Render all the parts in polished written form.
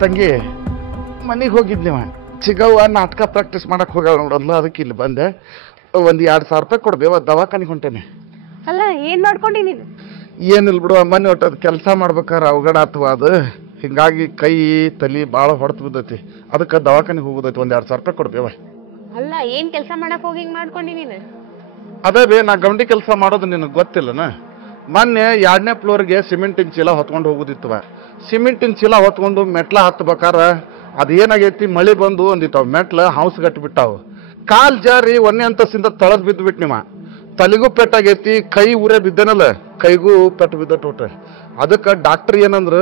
ತಂಗಿ ಮನೆಗೆ ಹೋಗಿದ್ನಿವ ಚಿಗವ್ವ ನಾಟಕ ಪ್ರಾಕ್ಟೀಸ್ ಮಾಡಕ್ಕೆ ಹೋಗ್ಯಾಳ ನೋಡಲ್ಲ, ಅದಕ್ಕೆ ಇಲ್ಲಿ ಬಂದೆ. ಒಂದು 2,000 ರೂಪಾಯಿ ಕೊಡ್ಬೇವ, ದವಾಖಾನಿಗೆ ಹೊಂಟೇನೆ. ಅಲ್ಲ ಏನ್ ಮಾಡ್ಕೊಂಡಿ ನೀನು? ಏನಿಲ್ಲ ಬಿಡು, ಮನೆ ಒಟ್ಟದ ಕೆಲಸ ಮಾಡ್ಬೇಕಾರೆ ಅವಘಡ ಅಥವಾ ಅದು ಹಿಂಗಾಗಿ ಕೈ ತಲೆ ಭಾಳ ಹೊಡೆತು ಬಿದ್ದೈತಿ, ಅದಕ್ಕೆ ದವಾಖಾನಿಗೆ ಹೋಗೋದೈತಿ. ಒಂದು 2,000 ರೂಪಾಯಿ ಕೊಡ್ಬೇವ. ಅಲ್ಲ ಏನ್ ಕೆಲಸ ಮಾಡಕ್ ಹೋಗಿ ಹಿಂಗ್ ಮಾಡ್ಕೊಂಡಿ ನೀನು? ಅದೇ ಬೇ, ನಾ ಗಂಡಿ ಕೆಲಸ ಮಾಡೋದು ನಿನಗೆ ಗೊತ್ತಿಲ್ಲನ. ಮೊನ್ನೆ 2ನೇ ಫ್ಲೋರ್ಗೆ ಸಿಮೆಂಟಿನ ಚೀಲ ಹೊತ್ಕೊಂಡು ಹೋಗೋದಿತ್ತವ. ಸಿಮೆಂಟಿನ ಚೀಲ ಹೊತ್ಕೊಂಡು ಮೆಟ್ಲ ಹತ್ಬೇಕಾರೆ ಅದೇನಾಗೈತಿ, ಮಳೆ ಬಂದು ಒಂದಿತ್ತವ ಮೆಟ್ಲ ಹೌಸ್ ಗಟ್ಟಿಬಿಟ್ಟಾವು. ಕಾಲ್ ಜಾರಿ 1ನೇ ಅಂತಸ್ತಿಂದ ತಳದ್ ಬಿದ್ದು ಬಿಟ್ಟು ನಿಮ್ಮ ತಲೆಗೂ ಪೆಟ್ಟಾಗೈತಿ, ಕೈ ಊರೇ ಬಿದ್ದೇನಲ್ಲ, ಕೈಗೂ ಪೆಟ್ಟು ಬಿದ್ದ ಟೋಟ. ಅದಕ್ಕೆ ಡಾಕ್ಟ್ರ್ ಏನಂದ್ರೆ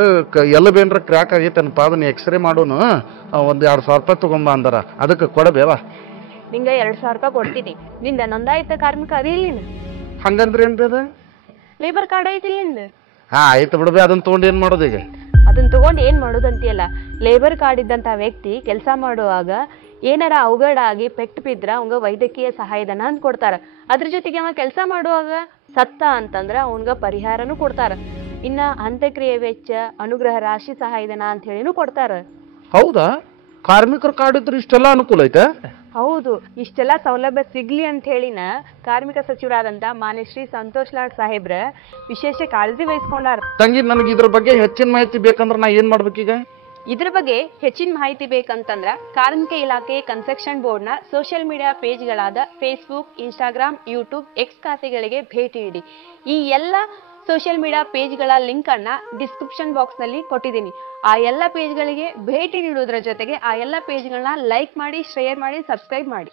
ಎಲ್ಲಬೇನ್ರ ಕ್ರ್ಯಾಕ್ ಆಗೈತೆ ಅನ್ಪ, ಅದನ್ನ ಎಕ್ಸ್ರೇ ಮಾಡೋನು, ಒಂದು 2,000 ರೂಪಾಯಿ ತೊಗೊಂಬ ಅಂದಾರ. ಅದಕ್ಕೆ ಕೊಡಬೇವ. ನಿಂಗೆ 2,000 ರೂಪಾಯಿ ಕೊಡ್ತೀನಿ. ನಿಂದ ನೋಂದಾಯಿತ ಕಾರ್ಮಿಕ ಅದಿಲ್ಲ ನೀನು? ಹಂಗಂದ್ರೆ ಏನ್ ಬೇದ? ಲೇಬರ್ ಕಾರ್ಡ್ ಐತಿಲ್ಲ ನಿಂದು? ಹಾ ಆಯ್ತು ಬಿಡ್ಬೇ, ಅದನ್ನ ತೊಗೊಂಡು ಏನು ಮಾಡೋದು ಈಗ? ಅದನ್ನ ತಗೊಂಡು ಏನ್ ಮಾಡೋದಂತೀಯಲ್ಲ, ಲೇಬರ್ ಕಾರ್ಡ್ ಇದ್ದಂತ ವ್ಯಕ್ತಿ ಕೆಲಸ ಮಾಡುವಾಗ ಏನಾರ ಅವಘಡ ಆಗಿ ಪೆಟ್ಟು ಬಿದ್ರ ಅವಂಗ ವೈದ್ಯಕೀಯ ಸಹಾಯಧನ ಅಂತ ಕೊಡ್ತಾರ. ಅದ್ರ ಜೊತೆಗೆ ಅವ ಕೆಲಸ ಮಾಡುವಾಗ ಸತ್ತ ಅಂತಂದ್ರ ಅವನ್ಗ ಪರಿಹಾರನೂ ಕೊಡ್ತಾರ. ಇನ್ನ ಅಂತ್ಯಕ್ರಿಯೆ ವೆಚ್ಚ, ಅನುಗ್ರಹ ರಾಶಿ ಸಹಾಯಧನ ಅಂತ ಹೇಳಿನೂ ಕೊಡ್ತಾರ. ಹೌದಾ? ಕಾರ್ಮಿಕರ ಕಾರ್ಡ್ ಇದ್ರೆ ಇಷ್ಟೆಲ್ಲ ಅನುಕೂಲ ಐತೆ? ಹೌದು, ಇಷ್ಟೆಲ್ಲ ಸೌಲಭ್ಯ ಸಿಗ್ಲಿ ಅಂತ ಹೇಳಿನ ಕಾರ್ಮಿಕ ಸಚಿವರಾದಂತ ಮಾನ್ಯ ಶ್ರೀ ಸಂತೋಷ್ ಲಾಡ್ ಸಾಹೇಬ್ರ ವಿಶೇಷ ಕಾಳಜಿ ವಹಿಸ್ಕೊಂಡಾರ. ತಂಗಿ, ನನಗೆ ಇದ್ರ ಬಗ್ಗೆ ಹೆಚ್ಚಿನ ಮಾಹಿತಿ ಬೇಕಂದ್ರೆ ನಾ ಏನ್ ಮಾಡ್ಬೇಕೀಗ? ಇದ್ರ ಬಗ್ಗೆ ಹೆಚ್ಚಿನ ಮಾಹಿತಿ ಬೇಕಂತಂದ್ರ ಕಾರ್ಮಿಕ ಇಲಾಖೆ ಕನ್ಸ್ಟ್ರಕ್ಷನ್ ಬೋರ್ಡ್ ನ ಸೋಷಿಯಲ್ ಮೀಡಿಯಾ ಪೇಜ್ಗಳಾದ ಫೇಸ್ಬುಕ್, ಇನ್ಸ್ಟಾಗ್ರಾಮ್, ಯೂಟ್ಯೂಬ್, ಎಕ್ಸ್ ಖಾತೆಗಳಿಗೆ ಭೇಟಿ ನೀಡಿ. ಈ ಎಲ್ಲ ಸೋಷಿಯಲ್ ಮೀಡಿಯಾ ಪೇಜ್ಗಳ ಲಿಂಕ್ ಅನ್ನ ಡಿಸ್ಕ್ರಿಪ್ಷನ್ ಬಾಕ್ಸ್ ನಲ್ಲಿ ಕೊಟ್ಟಿದ್ದೀನಿ. ಆ ಎಲ್ಲ ಪೇಜ್ಗಳಿಗೆ ಭೇಟಿ ನೀಡುವುದರ ಜೊತೆಗೆ ಆ ಎಲ್ಲ ಪೇಜ್ಗಳನ್ನ ಲೈಕ್ ಮಾಡಿ, ಶೇರ್ ಮಾಡಿ, ಸಬ್ಸ್ಕ್ರೈಬ್ ಮಾಡಿ.